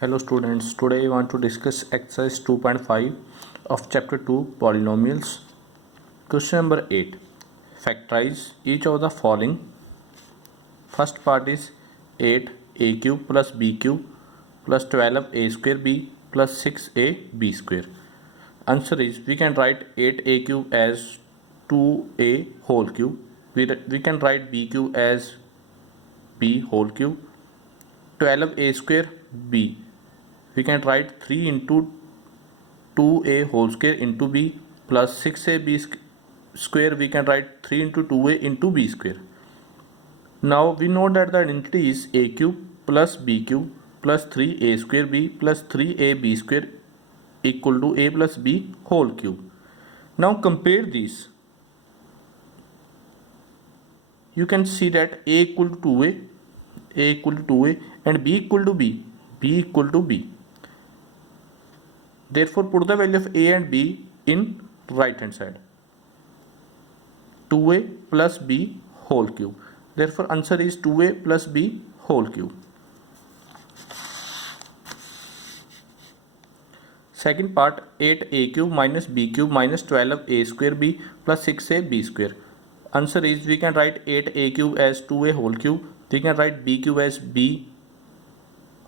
Hello students, today I want to discuss exercise 2.5 of chapter 2 polynomials. Question number 8. Factorize each of the following. First part is 8a cube plus b cube plus 12a square b plus 6a b square. Answer is we can write 8a cube as 2a whole cube. We can write b cube as b whole cube. 12a square b. We can write 3 into 2a whole square into b plus 6ab square. We can write 3 into 2a into b square. Now we know that the identity is a cube plus b cube plus 3a square b plus 3ab square equal to a plus b whole cube. Now compare these. You can see that a equal to 2a, a equal to 2a and b equal to b, b equal to b. Therefore, put the value of a and b in right hand side. 2a plus b whole cube. Therefore, answer is 2a plus b whole cube. Second part, 8a cube minus b cube minus 12a square b plus 6a b square. Answer is we can write 8a cube as 2a whole cube. We can write b cube as b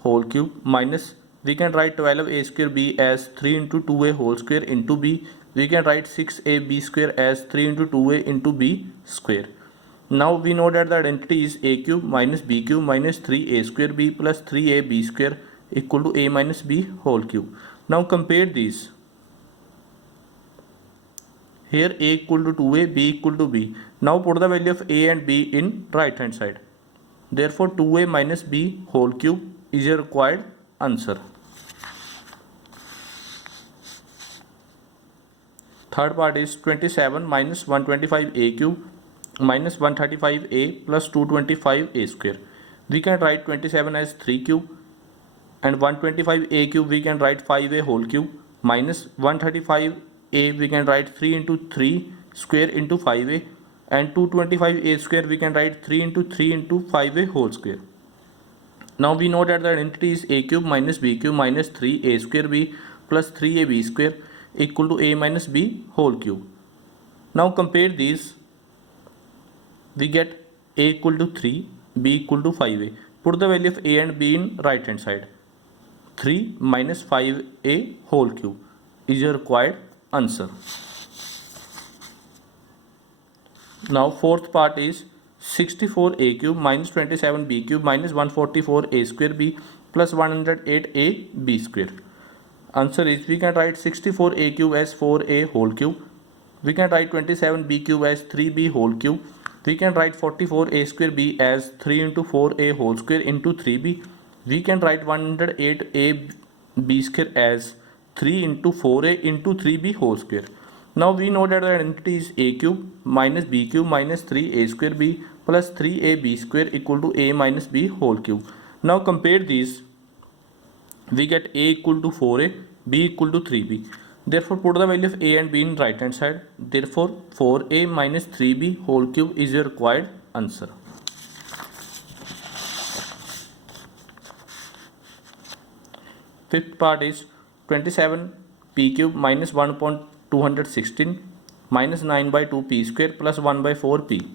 whole cube minus we can write 12a square b as 3 into 2a whole square into b. We can write 6ab square as 3 into 2a into b square. Now we know that the identity is a cube minus b cube minus 3a square b plus 3ab square equal to a minus b whole cube. Now compare these. Here a equal to 2a, b equal to b. Now put the value of a and b in right hand side. Therefore 2a minus b whole cube is your required answer. Third part is 27 minus 125a cube minus 135a plus 225a square. We can write 27 as 3 cube and 125a cube we can write 5a whole cube minus 135a we can write 3 into 3 square into 5a and 225a square we can write 3 into 3 into 5a whole square. Now we know that the identity is a cube minus b cube minus 3a square b plus 3ab square equal to a minus b whole cube. Now compare these. We get a equal to 3, b equal to 5a. Put the value of a and b in right hand side. 3 minus 5a whole cube is your required answer. Now fourth part is 64a cube minus 27b cube minus 144a square b plus 108a b square. Answer is we can write 64a cube as 4a whole cube. We can write 27b cube as 3b whole cube. We can write 44a square b as 3 into 4a whole square into 3b. We can write 108a b square as 3 into 4a into 3b whole square. Now we know that the identity is a cube minus b cube minus 3a square b plus 3ab square equal to a minus b whole cube. Now compare these. We get a equal to 4a, b equal to 3b. Therefore put the value of a and b in right hand side. Therefore 4a minus 3b whole cube is your required answer. Fifth part is 27p cube minus 1 upon 216 minus 9 by 2 p square plus 1 by 4 p.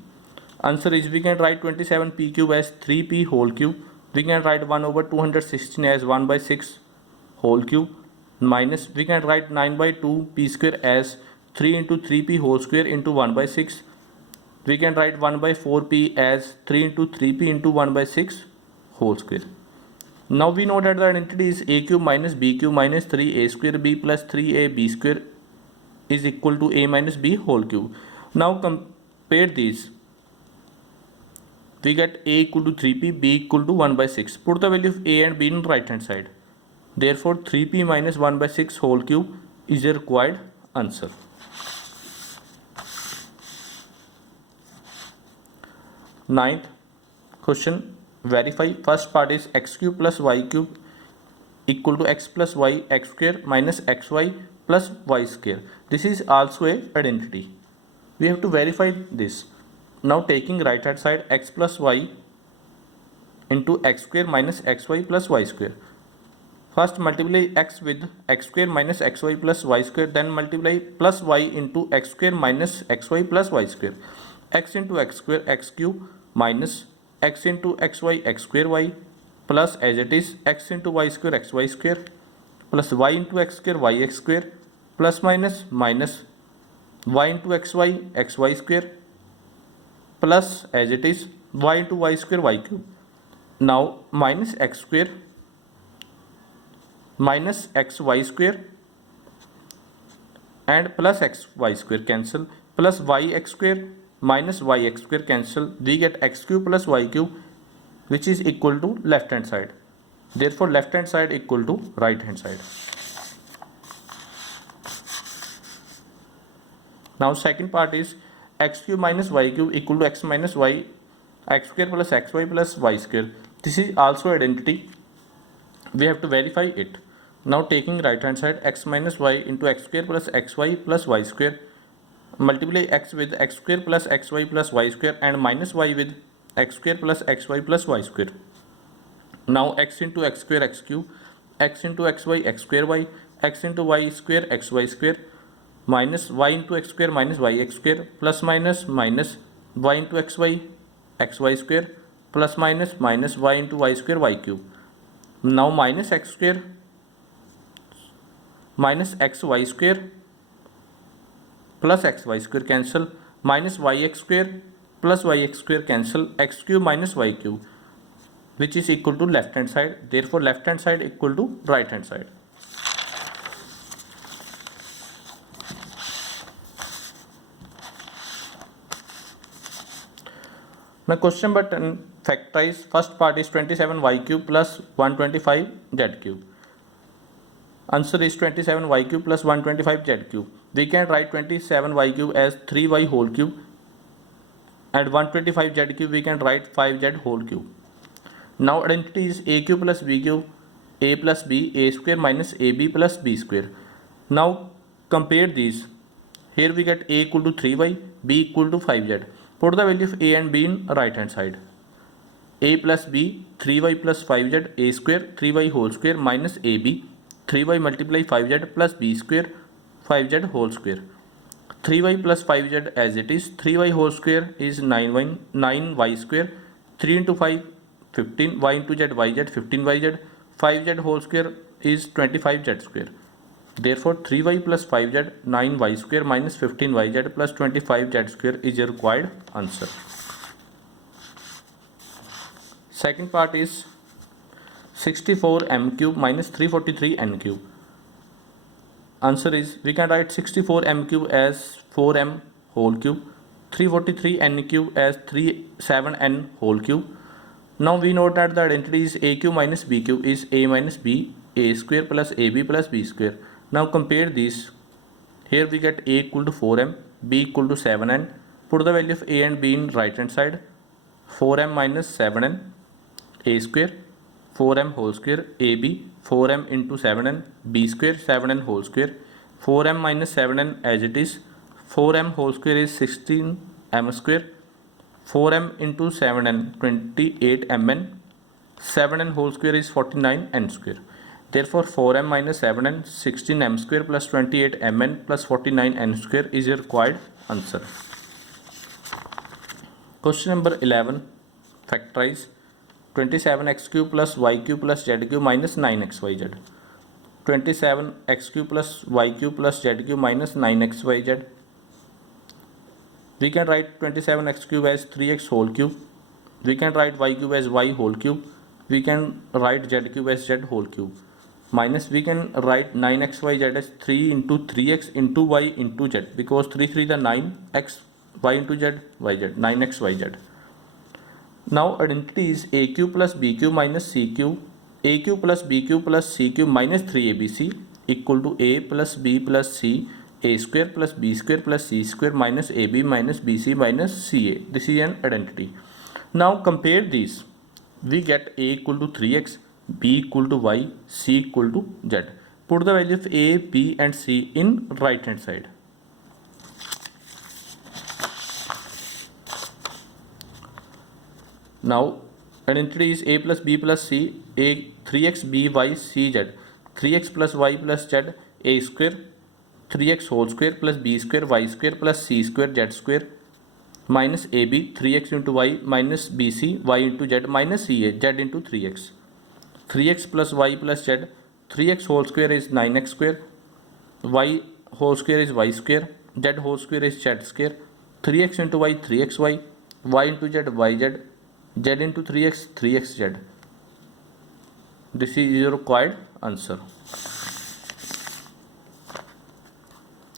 Answer is we can write 27p cube as 3p whole cube. We can write 1 over 216 as 1 by 6 whole cube minus we can write 9 by 2 p square as 3 into 3p whole square into 1 by 6. We can write 1 by 4p as 3 into 3p into 1 by 6 whole square. Now we know that the identity is a cube minus b cube minus 3a square b plus 3ab square is equal to a minus b whole cube. Now compare these. We get a equal to 3p, b equal to 1 by 6. Put the value of a and b in right hand side. Therefore 3p minus 1 by 6 whole cube is the required answer. Ninth question, verify. First part is x cube plus y cube equal to x plus y x square minus xy plus y square. This is also a identity. We have to verify this. Now taking right hand side, x plus y into x square minus xy plus y square. First multiply x with x square minus xy plus y square, then multiply plus y into x square minus xy plus y square, x into x square x cube minus x into xy x square y plus as it is x into y square xy square plus y into x square yx square plus minus minus y into xy xy square plus as it is y into y square y cube. Now minus x square minus xy square and plus xy square cancel, plus yx square minus yx square cancel, we get x cube plus y cube, which is equal to left hand side. Therefore left hand side equal to right hand side. Now second part is x cube minus y cube equal to x minus y, x square plus xy plus y square. This is also identity, we have to verify it. Now taking right hand side, x minus y into x square plus xy plus y square, multiply x with x square plus xy plus y square and minus y with x square plus xy plus y square. Now x into x square x cube, x into xy x square y, x into y square xy square minus y into x square minus yx square plus minus minus y into xy xy square plus minus minus y into y square y cube. Now minus x square minus xy square plus xy square cancel, minus yx square plus yx square cancel, x cube minus y cube, which is equal to left hand side. Therefore left hand side equal to right hand side. Now question number 10, factorize. First part is 27y cube plus 125z cube. Answer is 27y cube plus 125z cube. We can write 27y cube as 3y whole cube and 125z cube we can write 5z whole cube. Now identity is a cube plus b cube, a plus b, a square minus ab plus b square. Now compare these. Here we get a equal to 3y, b equal to 5z. Put the value of a and b in right hand side. A plus b, 3y plus 5z, a square, 3y whole square minus ab, 3y multiply 5z plus b square, 5z whole square. 3y plus 5z as it is, 3y whole square is 9y square, 3 into 5, 15, y into z, yz, 15yz, 5z whole square is 25z square. Therefore 3y plus 5z, 9y square minus 15yz plus 25z square is your required answer. Second part is 64m cube minus 343n cube. Answer is, we can write 64m cube as 4m whole cube, 343n cube as 7n whole cube. Now we know that the identity is a cube minus b cube is a minus b, a square plus ab plus b square. Now compare these. Here we get a equal to 4m, b equal to 7n. Put the value of a and b in right hand side. 4m minus 7n, a square, 4m whole square, ab, 4m into 7n, b square, 7n whole square, 4m minus 7n as it is, 4m whole square is 16m square, 4m into 7n, 28mn, 7n whole square is 49n square. Therefore 4m minus 7n, 16m square plus 28mn plus 49n square is your required answer. Question number 11, factorize. 27x cube plus y cube plus z cube minus 9xyz. 27x cube plus y cube plus z cube minus 9xyz. We can write 27x cube as 3x whole cube. We can write y cube as y whole cube. We can write z cube as z whole cube. Minus we can write 9xyz as 3 into 3x into y into z, because 3 3 the 9x, y into z, yz, 9xyz. Now identity is a cube plus b cube minus c cube, a cube plus b cube plus c cube minus 3abc equal to a plus b plus c, a square plus b square plus c square minus ab minus bc minus ca. This is an identity. Now compare these. We get a equal to 3x, b equal to y, c equal to z. Put the value of a, b and c in right hand side. Now Identity is a plus b plus c, a 3x b y c z, 3x plus y plus z, a square, 3x whole square plus b square y square plus c square z square minus ab, 3x into y minus bc, y into z minus ca, z into 3x. 3x plus y plus z, 3x whole square is 9x square, y whole square is y square, z whole square is z square, 3x into y 3xy, y into z yz, z into 3x 3xz. This is your required answer.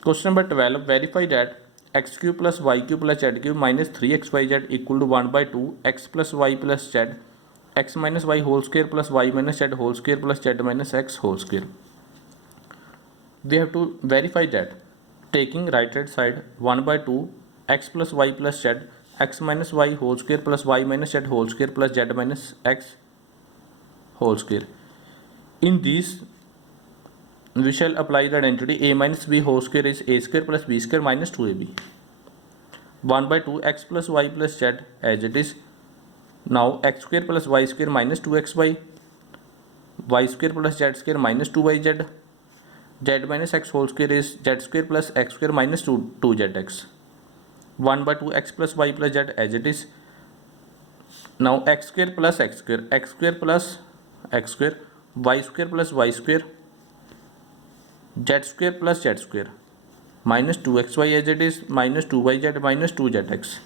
Question number 12. Verify that x cube plus y cube plus z cube minus 3xyz equal to 1 by 2 x plus y plus z, x minus y whole square plus y minus z whole square plus z minus x whole square. We have to verify that taking right hand side 1 by 2 x plus y plus z, x minus y whole square plus y minus z whole square plus z minus x whole square. In these we shall apply the identity a minus b whole square is a square plus b square minus 2ab. 1 by 2 x plus y plus z as it is. Now x square plus y square minus 2xy, y square plus z square minus 2yz, z minus x whole square is z square plus x square minus 2zx. 1 by 2 x plus y plus z as it is. Now x square plus x square, x square plus x square, y square plus y square, z square plus z square minus 2xy as it is minus 2yz minus 2zx.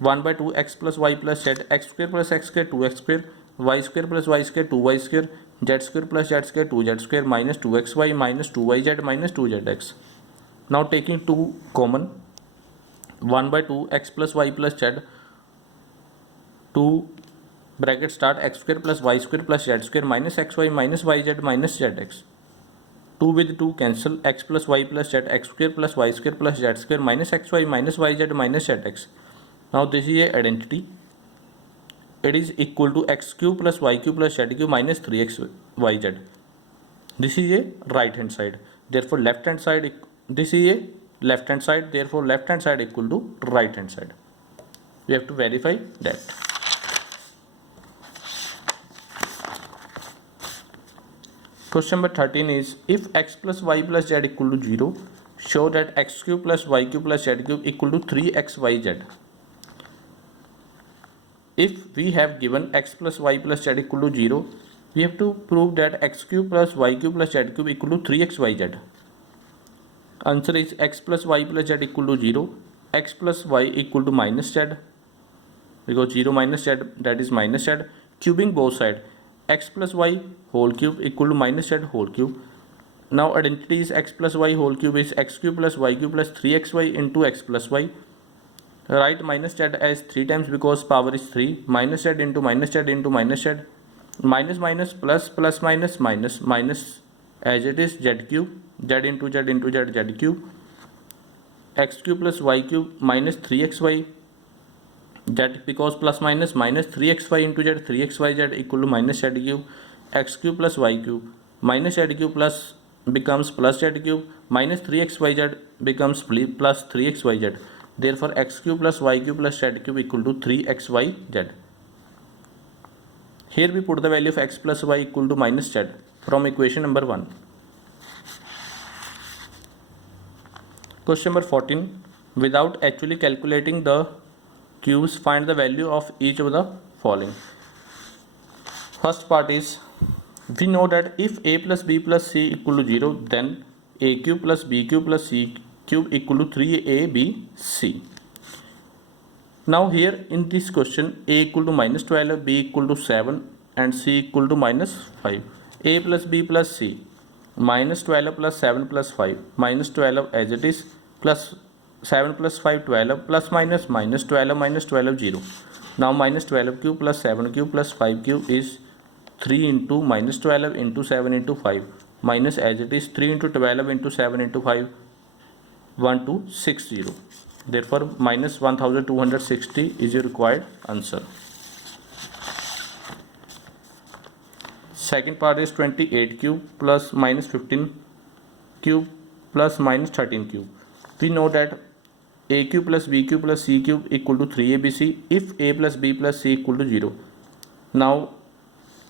1 by 2 x plus y plus z, x square plus x square 2x square, y square plus y square 2y square, z square plus z square 2z square minus 2xy minus 2yz minus 2zx. Now taking 2 common, 1 by 2 x plus y plus z, 2 bracket start x square plus y square plus z square minus xy minus yz minus zx. 2 with 2 cancel, x plus y plus z, x square plus y square plus z square minus xy minus yz minus zx. Now this is a identity. It is equal to x cube plus y cube plus z cube minus 3xyz. This is a right hand side. Therefore left hand side, this is a left hand side. Therefore left hand side equal to right hand side. We have to verify that. Question number 13 is if x plus y plus z equal to 0, show that x cube plus y cube plus z cube equal to 3xyz. If we have given x plus y plus z equal to 0, we have to prove that x cube plus y cube plus z cube equal to 3xyz. Answer is x plus y plus z equal to 0, x plus y equal to minus z, because 0 minus z, that is minus z, cubing both sides, x plus y whole cube equal to minus z whole cube. Now identity is x plus y whole cube is x cube plus y cube plus 3xy into x plus y. Write minus z as 3 times because power is 3, minus z into minus z into minus z, minus minus plus plus minus minus minus as it is z cube, z into z into z, z cube, x cube plus y cube minus 3xy, z because plus minus minus 3xy into z, 3xyz equal to minus z cube, x cube plus y cube minus z cube plus becomes plus z cube minus 3xyz becomes plus 3xyz. Therefore x cube plus y cube plus z cube equal to 3xyz. Here we put the value of x plus y equal to minus z from equation number 1. Question number 14. Without actually calculating the cubes, find the value of each of the following. First part is, we know that if a plus b plus c equal to 0, then a cube plus b cube plus c cube equal to 3abc. Now here in this question, a equal to minus 12, b equal to 7 and c equal to minus 5. A plus b plus c, minus 12 plus 7 plus 5, minus 12 as it is, plus 7 plus 5 12, plus minus minus 12 minus 12 0. Now minus 12 cube plus 7 cube plus 5 cube is 3 into minus 12 into 7 into 5, minus as it is 3 into 12 into 7 into 5, 1260. Therefore minus 1260 is your required answer. Second part is 28 cube plus minus 15 cube plus minus 13 cube. We know that a cube plus b cube plus c cube equal to 3abc if a plus b plus c equal to 0. Now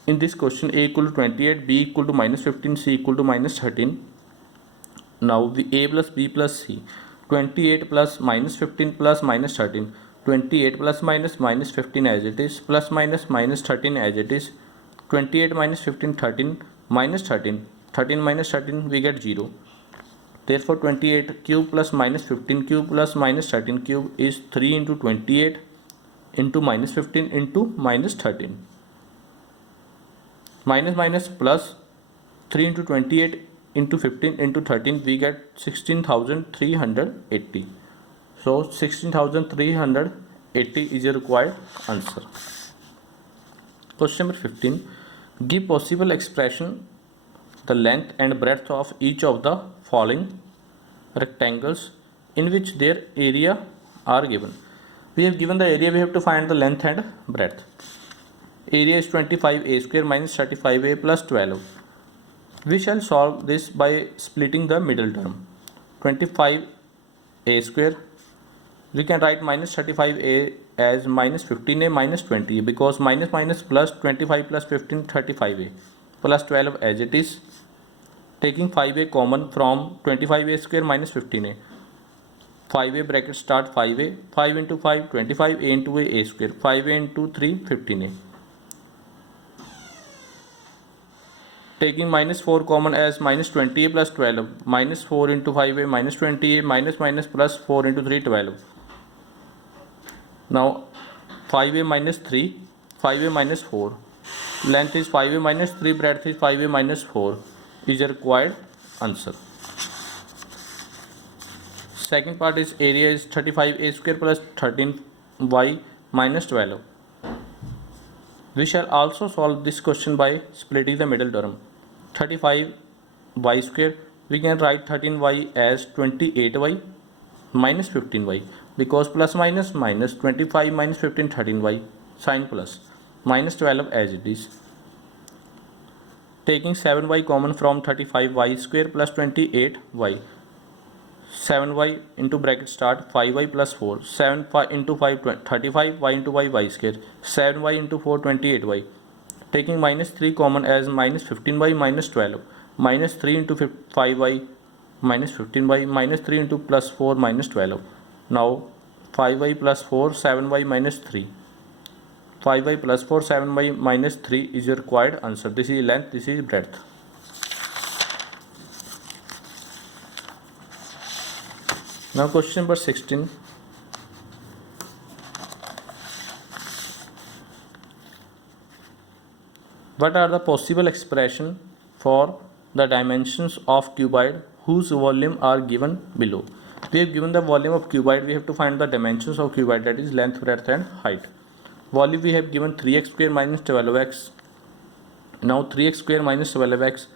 in this question, a equal to 28, b equal to minus 15, c equal to minus 13. Now the a plus b plus c, 28 plus minus 15 plus minus 13, 28 plus minus 15 as it is, plus minus 13 as it is, 28 minus 15 13, minus 13, 13 minus 13 we get 0. Therefore 28 cube plus minus 15 cube plus minus 13 cube is 3 into 28 into minus 15 into minus 13. Minus plus 3 into 28 into 15 into 13 we get 16,380. So 16,380 is a required answer. Question number 15. Give possible expression the length and breadth of each of the following rectangles in which their area are given. We have given the area, we have to find the length and breadth. Area is 25a square minus 35a plus 12. We shall solve this by splitting the middle term. 25a square, we can write minus 35a as minus 15a minus 20a, because minus plus 25 plus 15 35a plus 12 as it is. Taking 5a common from 25a square minus 15a. 5a bracket start 5a, 5 into 5 25, a into a square, 5a into 3 15a. Taking minus 4 common as minus 20a plus 12, minus 4 into 5a minus 20a minus plus 4 into 3 12. Now 5a minus 3, 5a minus 4, length is 5a minus 3, breadth is 5a minus 4 is a required answer. Second part is area is 35a square plus 13y minus 12. We shall also solve this question by splitting the middle term. 35y square, we can write 13y as 28y minus 15y, because plus minus 25 minus 15 13y, sign plus, minus 12 as it is. Taking 7y common from 35y square plus 28y, 7y into bracket start 5y plus 4, 7 into 5 35, y into y square, 7y into 4 28y. Taking minus 3 common as minus 15y minus 12, minus 3 into 5y minus 15y, minus 3 into plus 4 minus 12. Now 5y plus 4 7y minus 3, 5y plus 4 7y minus 3 is your required answer. This is length, this is breadth. Now question number 16. What are the possible expression for the dimensions of cuboid whose volume are given below? We have given the volume of cuboid, we have to find the dimensions of cuboid, that is length, breadth and height. Volume we have given 3x square minus 12x. Now 3x square minus 12x,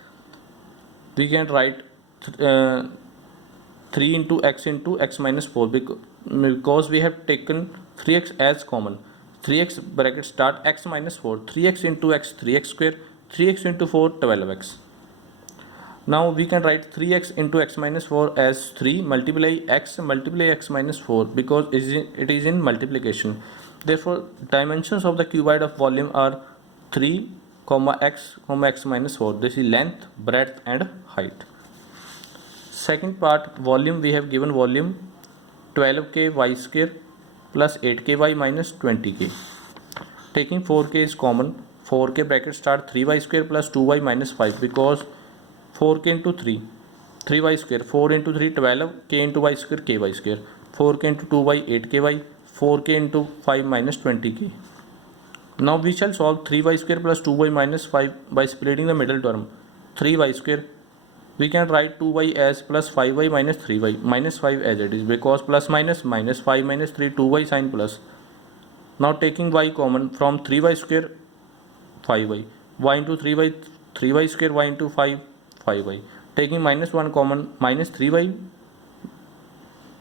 we can write 3 into x minus 4, because we have taken 3x as common. 3x bracket start x minus 4, 3x into x 3x square, 3x into 4 12x. Now we can write 3x into x minus 4 as 3 multiply x minus 4, because it is in multiplication. Therefore dimensions of the cuboid of volume are 3, x minus 4. This is length, breadth and height. Second part, volume, we have given volume 12k y square plus 8k y minus 20k. Taking 4k is common, 4k bracket start 3y square plus 2y minus 5, because 4k into 3, 3y square, 4 into 3 12, k into y square, ky square, 4k into 2y 8ky, 4k into 5 minus 20k. Now we shall solve 3y square plus 2y minus 5 by splitting the middle term. 3y square, we can write 2y as plus 5y minus 3y minus 5 as it is, because plus minus 5 minus 3 2y sign plus. Now taking y common from 3y square 5y, y into 3y square, y into 5y. Taking minus 1 common, minus 3y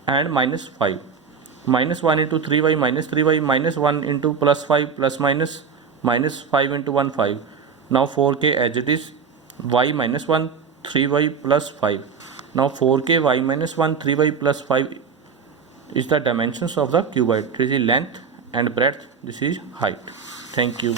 and minus 5, minus 1 into 3y minus 3y, minus 1 into plus 5 plus minus 5 into 1 5. Now 4k as it is, y minus 1 3y plus 5. Now 4k y minus 1 3y plus 5 is the dimensions of the cuboid. This is length and breadth, this is height. Thank you.